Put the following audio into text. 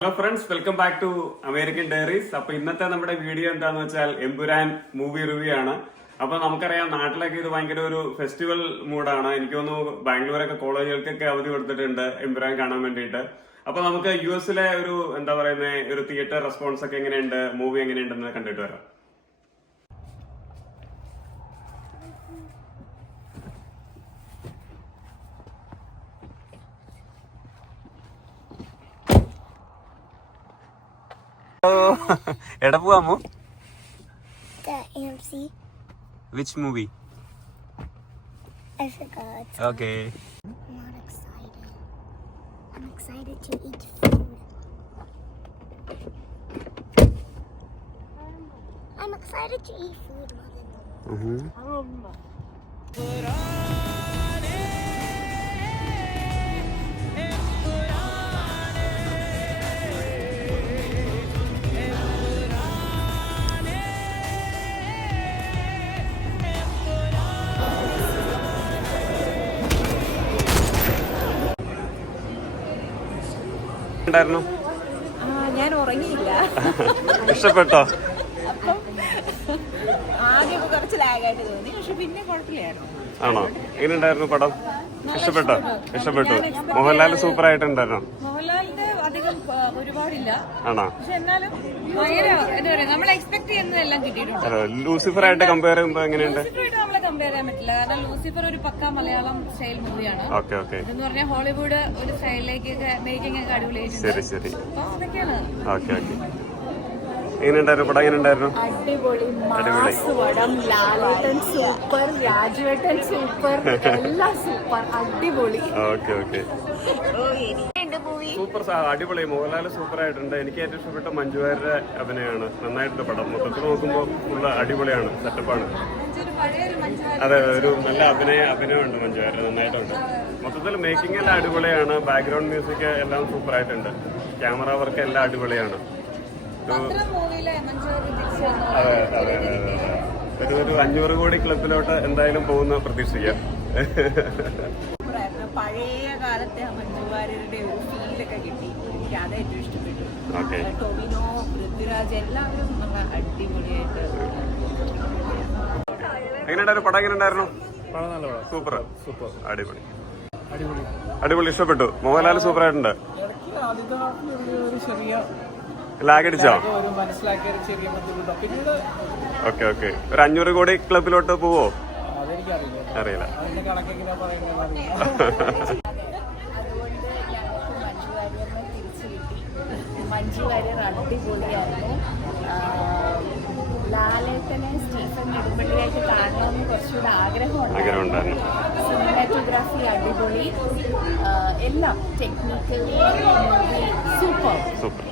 Hello friends, welcome back to American Diaries. അപ്പൊ ഇന്നത്തെ നമ്മുടെ വീഡിയോ എന്താന്ന് വെച്ചാൽ എമ്പുരാൻ മൂവി റിവ്യൂ ആണ്. അപ്പൊ നമുക്കറിയാം നാട്ടിലൊക്കെ ഇത് ഭയങ്കര ഒരു ഫെസ്റ്റിവൽ മൂഡാണ്. എനിക്ക് തോന്നുന്നു ബാംഗ്ലൂരൊക്കെ കോളേജുകൾക്കൊക്കെ അവധി കൊടുത്തിട്ടുണ്ട് എമ്പുരാൻ കാണാൻ വേണ്ടിയിട്ട്. അപ്പൊ നമുക്ക് US-ലെ ഒരു എന്താ പറയുന്നത് ഒരു തിയേറ്റർ റെസ്പോൺസ് ഒക്കെ എങ്ങനെയുണ്ട്, മൂവി എങ്ങനെയുണ്ടെന്ന് കണ്ടിട്ട് വരാം. എവിടെ പോവാമോ? AMC. Which movie? I forgot. Okay. I'm not excited. I'm excited to eat food. I'm excited to eat food, Mother. ഉണ്ടായിരുന്നു. ഞാൻ ഉറങ്ങിയില്ല. ഇഷ്ടപ്പെട്ടോ? ആദ്യം കുറച്ച് ലാഗായിട്ട് തോന്നി, പക്ഷെ പിന്നെ കുഴപ്പമില്ലായിരുന്നു. ആണോ? എങ്ങനെയുണ്ടായിരുന്നു പടം? ഇഷ്ടപ്പെട്ടോ? ഇഷ്ടപ്പെട്ടു. മോഹൻലാൽ സൂപ്പർ ആയിട്ടുണ്ടായിരുന്നോ? മോഹൻലാലിന്റെ അധികം ഒരുപാടില്ല, ആണോ? പക്ഷെ എന്നാലും ഭയങ്കര എന്താ പറയാ, നമ്മൾ എക്സ്പെക്ട് ചെയ്യുന്നതെല്ലാം കിട്ടിയിട്ടുണ്ട്. ലൂസിഫർ ആയിട്ട് കമ്പയർ ചെയ്യുമ്പോ എങ്ങനെയുണ്ട്? ലൂസിഫറായിട്ട് നമ്മളെ കമ്പയർ ചെയ്യാൻ പറ്റില്ല, കാരണം ലൂസിഫർ ഒരു പക്ക മലയാളം സ്റ്റൈൽ മൂവിയാണ്. Okay okay. ഇതെന്ന് പറഞ്ഞാൽ ഹോളിവുഡ് ഒരു സ്റ്റൈലിലേക്ക് മേക്കിംഗ് ഒക്കെ അടിപൊളിയായിട്ടുണ്ട്. ശരി ശരി. അപ്പൊ അതൊക്കെയാണ്. Okay okay. എങ്ങനെയുണ്ടായിരുന്നു പടം? എങ്ങനെയുണ്ടായിരുന്നു? അടിപൊളി മാസ് പടം. ലാലേട്ടൻ സൂപ്പർ, രാജുവേട്ടൻ സൂപ്പർ, എല്ലാം സൂപ്പർ, അടിപൊളി. Okay okay. സൂപ്പർ, അടിപൊളി. മോഹൻലാൽ സൂപ്പർ ആയിട്ടുണ്ട്. എനിക്ക് ഏറ്റവും ഇഷ്ടപ്പെട്ട മഞ്ജു വാര്യരുടെ അഭിനയമാണ്. നന്നായിട്ടുണ്ട് പടം. മൊത്തത്തിൽ നോക്കുമ്പോൾ ഫുള്ള് അടിപൊളിയാണ്, സെറ്റപ്പാണ്. അതെ, ഒരു നല്ല അഭിനയമുണ്ട് മഞ്ജു വാര്യർ, നന്നായിട്ടുണ്ട്. മൊത്തത്തിൽ മേക്കിംഗ് എല്ലാം അടിപൊളിയാണ്. ബാക്ക്ഗ്രൗണ്ട് മ്യൂസിക് എല്ലാം സൂപ്പർ ആയിട്ടുണ്ട്. ക്യാമറ വർക്ക് എല്ലാം അടിപൊളിയാണ്. അതെ അതെ അതെ. ഒരു 500 കോടി ക്ലബിലോട്ട് എന്തായാലും പോകുന്ന പ്രതീക്ഷിക്കാം. പഴയ കാലത്തെ മഞ്ജു വാര്യരുടെ ഒരു ഫീലൊക്കെ കിട്ടി. എനിക്ക് അത് ഏറ്റവും ഇഷ്ടപ്പെട്ടു. ടൊവിനോ, പൃഥ്വിരാജ് എല്ലാവരും നല്ല അടിപൊളിയായിട്ട്. എങ്ങനെയുണ്ടായിരുന്നു പടം? എങ്ങനെയുണ്ടായിരുന്നു? സൂപ്പർ സൂപ്പർ, അടിപൊളി അടിപൊളി. ഇഷ്ടപ്പെട്ടു. മോഹൻലാൽ സൂപ്പർ ആയിട്ടുണ്ട്. ലാഗടിച്ചോ? Okay okay. ഒരു 500 കോടി ക്ലബിലോട്ട് പോവോ? അറിയില്ല. മഞ്ജു വാര്യർ അടിപൊളിയായിരുന്നു. ലാലേട്ടനെ സ്റ്റീഫൻ നെടുമ്പള്ളിയായിട്ട് കാണണമെന്ന് കുറച്ചുകൂടെ ആഗ്രഹമുണ്ടായിരുന്നു. സിനിമാറ്റോഗ്രാഫി അടിപൊളി, എല്ലാം ടെക്നിക്കലി സൂപ്പർ.